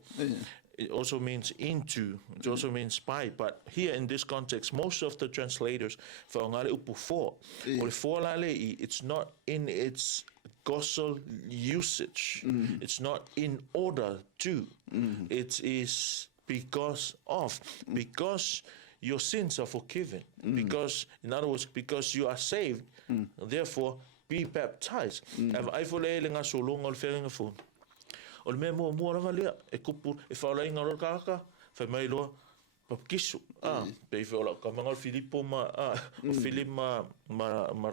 It also means into, it also means by, but here in this context, most of the translators whaonga le upu for. Ole for la le I, it's not in its causal usage. It's not in order to. It is because of. Because your sins are forgiven. Because, in other words, because you are saved, therefore be baptized. Ai fole le ngā solonga o le whenga phone. O le mea mua rawa lea, e kupu, e Faaolaina ro kaka, whai mai loa, papikiso. Pei whaola, ka manga o Filipo o Philip ma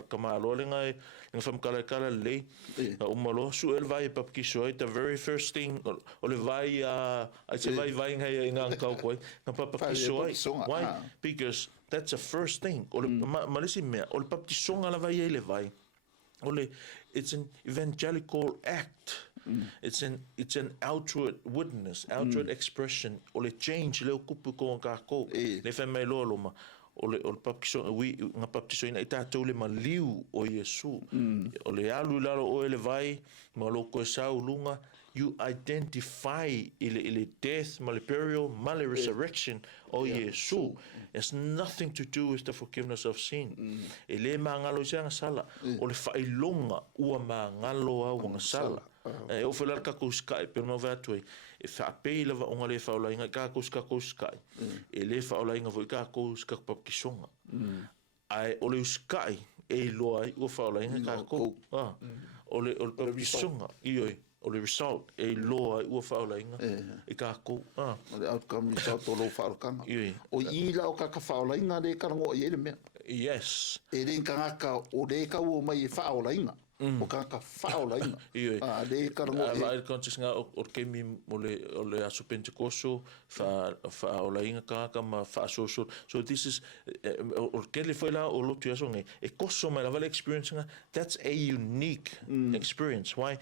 kamaloa le ngai, whamkala lei, umalo, su el vai papikiso ai, the very first thing, o le vai, ai se vai ngai ngā kau koe, ngā papikiso ai. Why? Because that's the first thing. O le malisi mea, o le papisonga la vai le vai. It's an evangelical act. It's an outward witness, outward expression. O le change leo kupu ko ka ko. Le fa mai lo ma. O le papiso nga papatisoina I tātou le maliu o Yesu. O le alu lalo o ele vai ma lo ko sau lunga. You identify ile death, ma le burial, ma le resurrection o Yesu. It's nothing to do with the forgiveness of sin. E le mangalo sianga sala. O le whailonga ua mangalo au wanga sala. E o whelar kakuskai, pero no vatui. E whaapei lava onga le Faaolaina, kakuskai. E le Faaolaina voi kakuska papakisonga. Ai o le uskai, e loa ua Faaolaina kakou. O le papakisonga, ioi. O le result, e loa ua Faaolaina, e kakou. O le outcome result o lo whaorokanga. O ila o kaka Faaolaina le karango I ele mea. Yes. E le ngaka o le kau o mai Faaolaina. O kaka Faaolaina. Le karango e. Vai context nga o kemi o le aso Pentecoso, Faaolaina kaka ma faasoso. So this is o kele foi la o lotu aso ngai. E koso mai la vale experience nga. That's a unique experience. Why?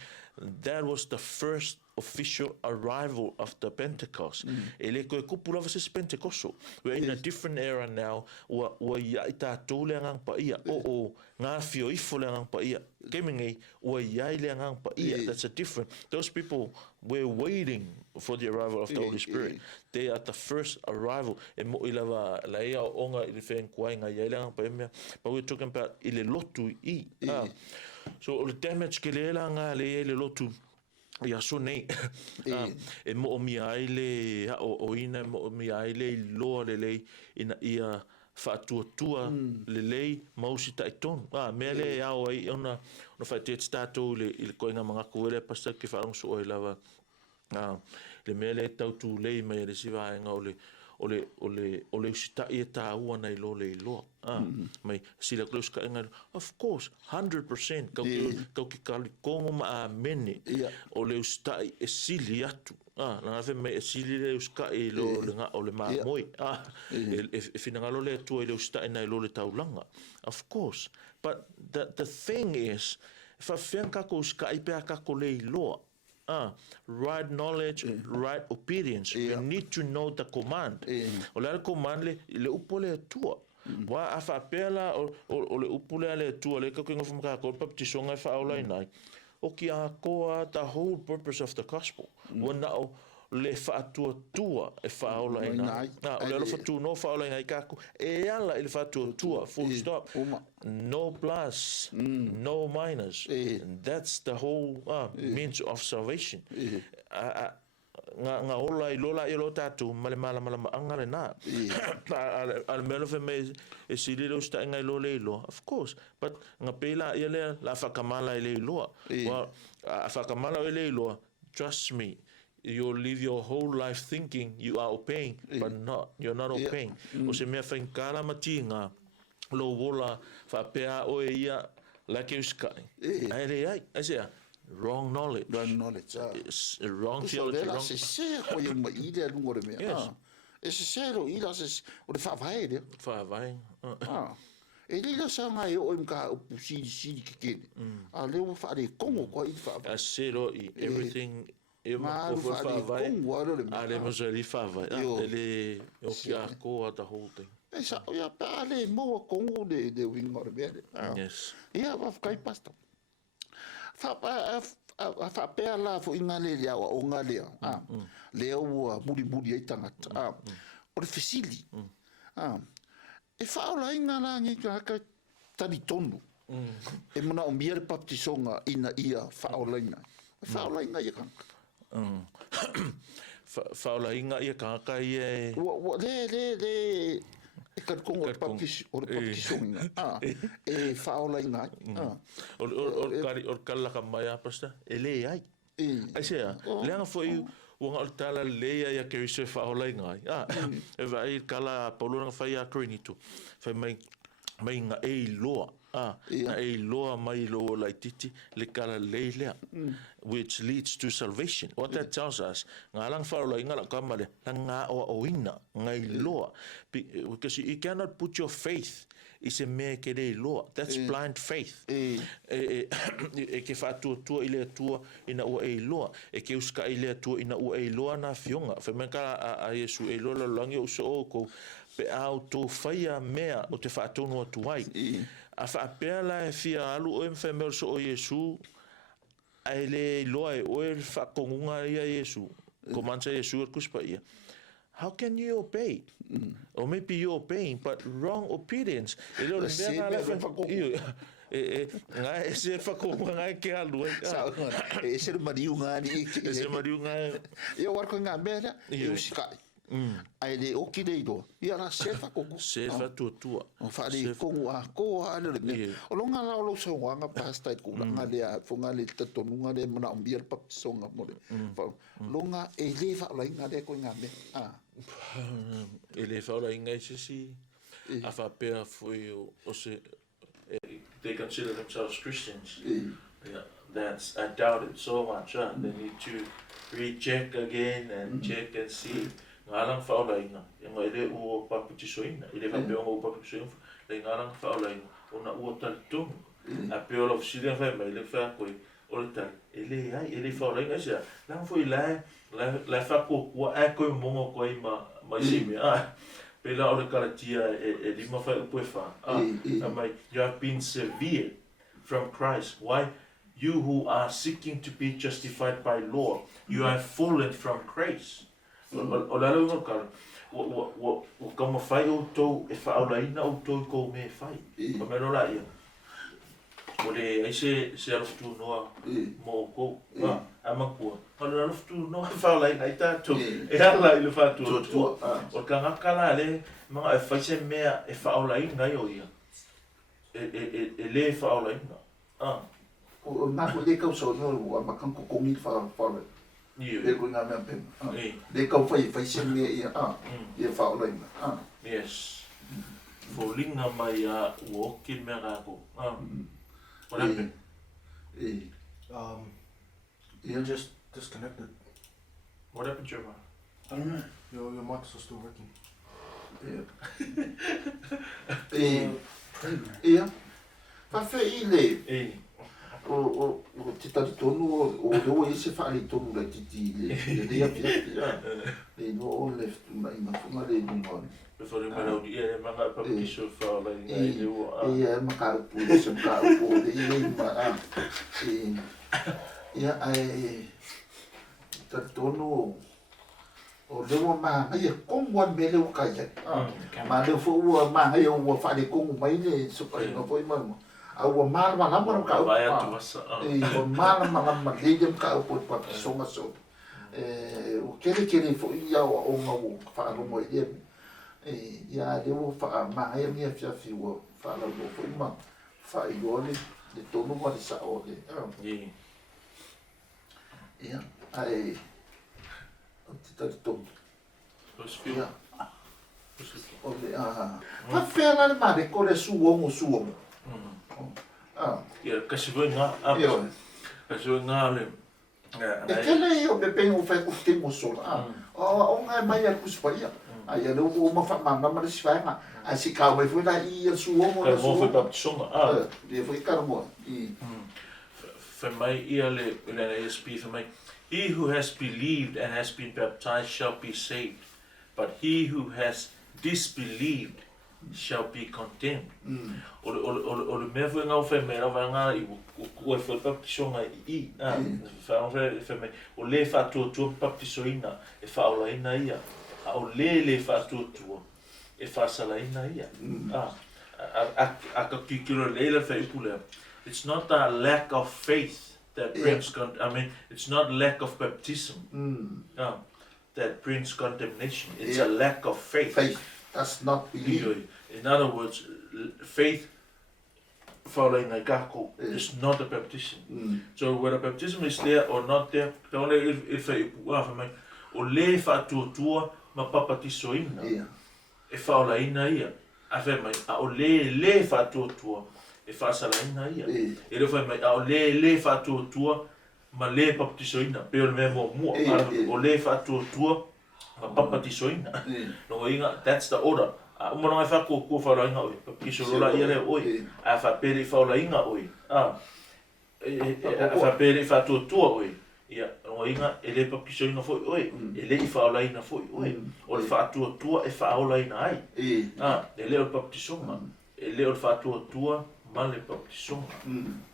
That was the first official arrival after Pentecost. Ele koe kupu lava se Pentecostal. We're in a different era now. Ua ia i tātou le angang pa ia. O ngā fio ifo le angang pa ia. Kemingi, ua ia i le angang pa ia. That's a different. Those people were waiting for the arrival of the Holy Spirit. They are the first arrival. E mo i lava la ia o onga i le when kuai ngā ia i le angang pa ia. But we're talking about i le lotu i. So o le damage ke le ela ngā le ia i le lotu. Ia so nei, e mo o mi aile, o ina mo o mi aile I loa le lei, ina ia whaatua le lei, mausi taitonu. Mea le au ai, ona whaetea tātou i le koinga mga kuele, pasta ki whaarongso o I lava. Le mea le tautu lei mai le siwa ainga o le usita ia tā ua nei lo le loa. Mai sila klaus ka inga, of course, 100%, kau ki kali kongo ma a mene, o le usita e sili atu. Nanga whi mai e sili le usika e lo le ngā o le maa moi. E whina ngalo le atua i le usita e nei lo le taulanga. Of course, but the thing is, wha whiang kako usika I pēa kako le loa, right knowledge, right obedience. We need to know the command. O le command le upo le atua. Wa a whapela o le upo le atua le kakinga whamaka ko Papatisoga Faaolaina. O ki a koa the whole purpose of the gospel. Wana o le whaatua e Faaolaina. O le alofa tu no Faaolaina I kako. E ala I le whaatua, full stop. No plus, no minus. And that's the whole means of salvation. Nga ola I lola I lo tatu male mala anga le na. Al melo fe me e sili lo sta nga lo le lo. Of course, but nga pela ia le la whakamala I le lo. Well, a whakamala I le lo, trust me. You'll live your whole life thinking you are obeying, but you're not obeying. O se mea whainkara matinga, lo wola whapea o e ia lake uskai. Ai sea, wrong knowledge. Wrong knowledge. Wrong theology. Wrong. Se se ko ia mai I le lungo le mea. E se se ro I la se o le whawhai le. Whawhai. E lila sa ngai o imka o pusiri kikene. A leo whaare kongo ko I whawhai. A se ro I everything. E ma ko whaare kongo aro le mea. Ale mo se li whawhai. Ele o ki a koa the whole thing. E sa o ia pale mo kongo le wingo le mea. Yes. Ia wafkai pasta. Whapea la fo inga le lea o ngā lea. Lea ua muri ai tangata. O le fesili. E whaolainga la ngi haka tani tonu. E muna o mia le Papatisoga ina ia whaolainga. Whaolainga ia kanka. Whaolainga ia kanka ia... Le... E karkongo o Papatisoga. E whaolainga. O kalaka mai apasta. E le ai. Ai sea, leanga foi wanga o tala leia ia ke se whaolainga ai. E vai kala paulona whai a Korinito. Whai mai nga e loa. Na e loa mai loa lai titi le kala leilea. Which leads to salvation. What that tells us, ngā lang whaolainga la kamale, la ngā o ina, ngai loa. Because you cannot put your faith is a mea ke rei loa. That's blind faith. E ke whātua I lea tua ina ua e loa. E ke uska I lea tua ina ua e loa na fionga. Whaimaka a Yesu e loa la langi o sa o ko pe au tō whaia mea o te whaatonu atu ai. A whaapea la e whia alu o e mwhaimeo sa o Yesu ai le loa e oe whakongunga ia Yesu. Ko mansa Yesu ar kuspa ia. How can you obey? Or maybe you're obeying, but wrong obedience. E leo le mea ngā e se whakongunga ngai ke alu. E se mariu ngā ni. E se mariu ngā. E o warko ngā mea e usikai. Ai le oki dei do. Ia la se whakongu. Se whatua. O whaare kongu a koa ale le mea. O longa la o lo sa wanga pasta I kula. Ngā lea whunga le tatonunga le mana o mbia le Papatisoga more. Longa e le whaolainga le koe ngā mea. E le whaolainga I sisi. A whapea fui o se... They consider themselves Christians. That's, I doubt it so much. They need to recheck again and check and see. Ngā lang whaolainga. E ngā ele ua Papatisoina. I le whapea o Papatisoina. Le ngā lang whaolainga. O na ua talitonu. A peo la fisilia whai mai le whea koe. o le tali ele faaolaina sia la foi la fakokua a koe mongo koe ma sime pela o le kalatia e lima fai upu e fa mai you have been severed from Christ. Why? You who are seeking to be justified by law, you have fallen from grace. O la lo kala o kama fai o tou e faaolaina o tou ko me fai o me no la ia o le ai se aloftu noa mo ko amakua o le aloftu noa faaolaina i tātou e ala i le fātua o ka ngakala le mga e faise mea e faaolaina i o ia e le faaolaina o na ko le kau so no o makan ko kongi fa le ko nga me pen le kau fai se me ia ia faaolaina yes for linga mai a walking me ga ko what happened you're just disconnected. what happened Jeremiah? I don't know. Your mics are still working. Ia fa fe ile o te tari tonu o leo e se whaare tonu la titi le ia pia le no o left na ina funga le nunga Before the man out here, man got probably so far like ia makarupu se makarupu le ia ma ia ai tari tonu o leo ma ia kongwan mele o kaya ma leo fo ua ma ia ua whaare kongu mai le supa ina po ima au mal malama ka vai tu masa o mal malama legem ka o Papatisoga so o kele fo ia o mau fa no mo ia ia de o fa ma ia mia fia fiwa fa la go fo ma fa i gole de tono mo sa o de ia ai o tita de tono ia o le pa fela le ma de kole suomo ia kasi foi nga le e kele io pe pe o fai kusti mo so o nga mai a kuspaia ai no o ma fa ma ma si fa ma a si ka mai foi na ia suomo ka mo foi Papatisoga de foi karmo for my ia le ESP for my he who has believed and has been baptized shall be saved, but he who has disbelieved shall be condemned. O le mea fwe ngau whai mea rawa ngā i ua whai Papatisoga i whai mea o le whātua Papatisoina e Faaolaina ia a o le whātua e whāsalaina ia a ka kikiro le whai upulea. It's not a lack of faith that brings it's not lack of baptism that brings condemnation. It's a lack of faith. That's not belief. In other words, faith following a gako is not a baptism. So whether baptism is there or not there, the only if o le whātua ma Papatisoina e Faaolaina ia a mai a o le whātua e whaasalaina ia e le whai mai a o le whātua ma le Papatisoina pe o le mea mua o le whātua ma Papatisoina no inga that's the order a umana ngai whako kua Faaolaina oi Papatisoga ia le oi a whapere Faaolaina oi a whapere whātua oi ia no inga e le Papatisoina foi oi e le Faaolaina foi oi o le whātua e Faaolaina ai e le o Papatisoga e le o whātua ma le Papatisoga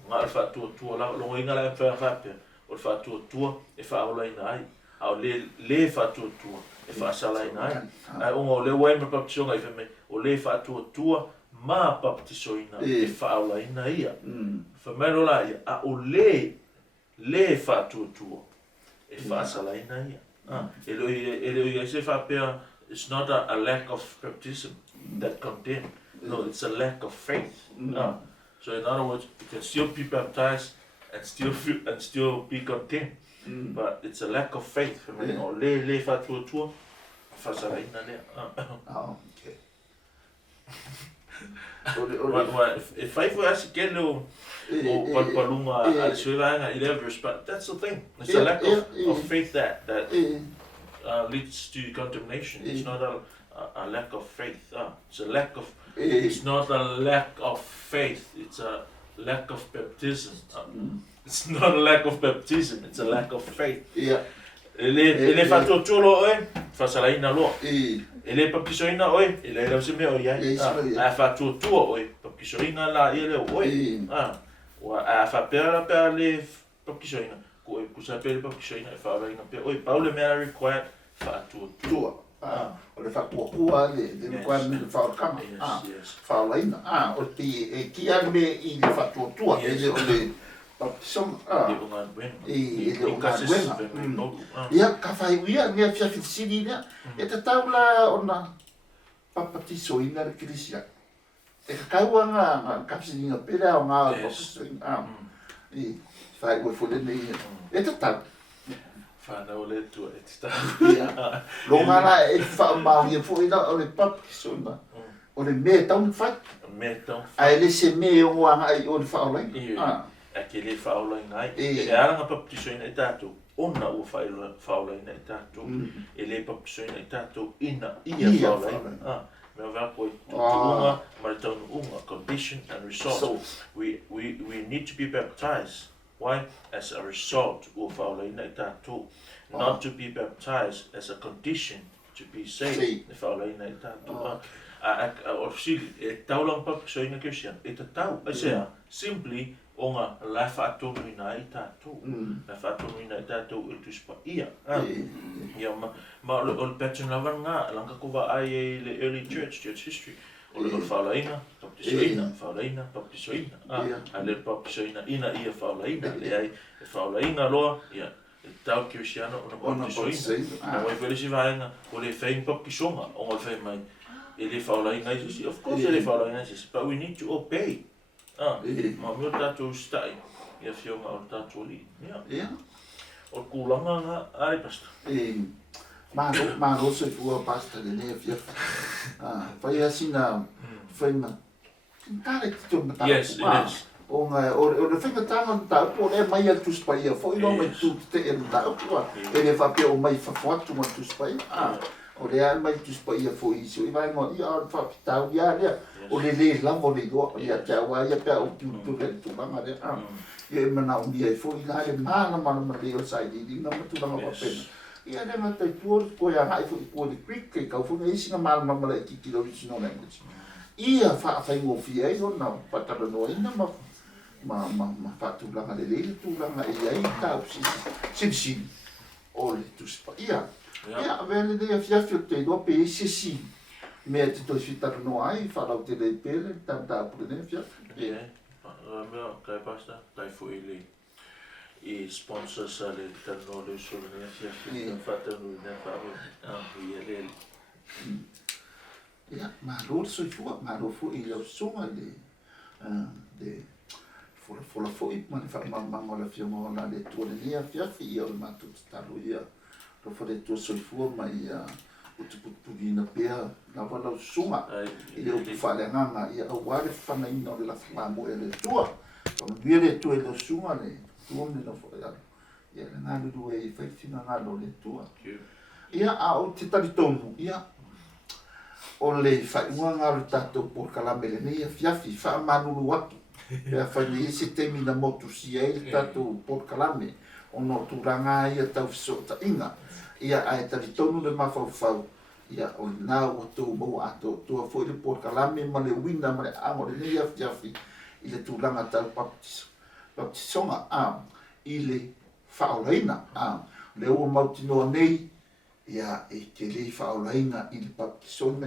ngā le whātua la no inga la whapere o le whātua e Faaolaina ai a o le whātua e whaasalaina ai ai o le wai ma Papatisoga i whame o le whātua ma Papatisoina e Faaolaina ia whamero la ia a o le whātua e whaasalaina ia e loi se whapea it's not a lack of baptism that condemned. No, it's a lack of faith. So in other words, you can still be baptized and still be condemned. But it's a lack of faith. Le whātua whaasalaina lea. Okay. E whai fo asi ke leo o palunga a le suelanga I le verse, but that's the thing. It's a lack of faith that leads to condemnation. It's not a lack of faith. It's a lack of. It's not a lack of faith. It's a lack of baptism. It's not a lack of baptism, it's a lack of faith. Ia. Ele whatuatolo oe, whasalaina loa. E. Ele papisoina oe, ele lau se mea o iai. A whatuatua oe, papisoina la ia leo oe. Wa a whapea pea le papisoina. Ko e kusa pea le papisoina e whaaraina pea. Oe, paule mea required whatuatua. O le whakuakua le requirement le whaokama. Faaolaina. O te e kia me I le whatuatua. E le o le papisoga. Le unga duena. E le unga duena. Ia, ka whaiuia, ngea whiawhitisiri nea. E te taula ona papatisoina le kirisia. E ka kaua ngā kapsininga pere o ngā papatisoina. E whai ue fulene ia. E te tau. Whanau le tua e te tau. Longa la e whaamau ia fuina o le papatisoina. O le mea taunu whai. Mea taunu whai. Ai le se mea o ngā ai o le whaolaina. A ke le whaolaina ai. E aranga papatisoina e tātou. Ona ua whaolaina e tātou. E le papatisoina e tātou ina ia whaolaina. Mea wako e tuunga, maritaunu unga, condition and result. We need to be baptized. Why? As a result of whaolaina e tātou. Not to be baptized as a condition to be saved. E whaolaina e tātou. O sili, e taulang papatisoina ke sian. E te tau. E sea, simply, o ngā lai whaatonuina i tātou. Lai whaatonuina i tātou i tuspa ia. Ia ma o le pattern lava ngā, langa kuwa ai e le early church history. O le whaolaina, papatisoina, whaolaina, papatisoina. A le papatisoina ina ia whaolaina. Le ai e whaolaina loa, ia, e tau kirisiano o na papatisoina. Na wai whelesi vaenga, o le whain papatisonga, o ngā whain mai. E le whaolaina i sisi, of course e le whaolaina i sisi, but we need to obey. Ma mio tātou stai, ia whionga o tātou li. O kūlanga ngā are pasta. Maro se fua pasta le nea whiawha. Whai asina whainga. Kāre te tō mata. Yes, it is. O le whainga tāma tāu, o le mai atu spai ia. Whoi no mai tū te e tāu kua. E le whapea o mai whawhatu ma tu spai. O le a mai tu spai ia whoi iso. I vai ngā ia o whapitau ia lea. O le lamo le doa. Ia te awa ia pia o tu le tūranga lea. Ia e mana o mia e whoi la le mana ma leo sai di. Nga matulanga wapena. Ia le matai tuor ko ia ngai fu ko le quick ke ka fu nei singa mal mama le ki original language. Ia fa ngo fi ai ona pa Talanoa ma fa tu langa le tu langa ia i ta si o le tu spa. Ia vele de fia te do pe si me te to fi Talanoa ai fa la te le pele ta pu le fia. Ia me kai pasta tai fu ile I sponsors le Talanoa le Uso le fia fia fatanu ne fa ia le ia ma ro so fu ma ro fu I lo suma de fola foi ma fa ma la fia mo la de tu le nia fia fia o ma tu talu ia ro fo de tu so fu ma ia o tu pudina pea na vala suma I o fa le nganga ia o wa le fa na ino la fa mo ele tua o via le tu le suma le tuone na fo ia ia na lu e fa fina na lo le tua ia a o te talitonu ia o le whainga ngā tato por kalamele nei a fiafi wha manulu atu pia whaini e se temi na motu si e tato por kalame o no turanga ia tau fisota inga ia a e talitonu le mawhau ia o nā o tō mau ato tua fo le por kalame ma le wina ma le ango le nei a fiafi I le turanga tau Papatisoga I le Faaolaina le ua mautinoa nei ia e ke le Faaolaina I le Papatisoga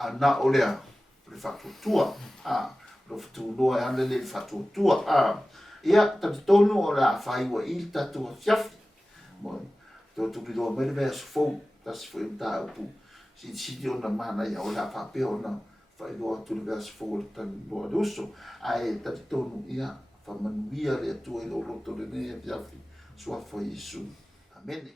ana o lea le whatuatua lo whatunoa e ana le whatuatua ia tatitonu o la whaiwa I le tatua fiafi tō tukidoa mai le mea sufou tasi fo imta upu si ona mana ia o la whapea ona whailoa tu le mea sufou le Talanoa le Uso ai tatitonu ia whamanuia le atua I lo roto le nea fiafi sua fo Isu. Amen.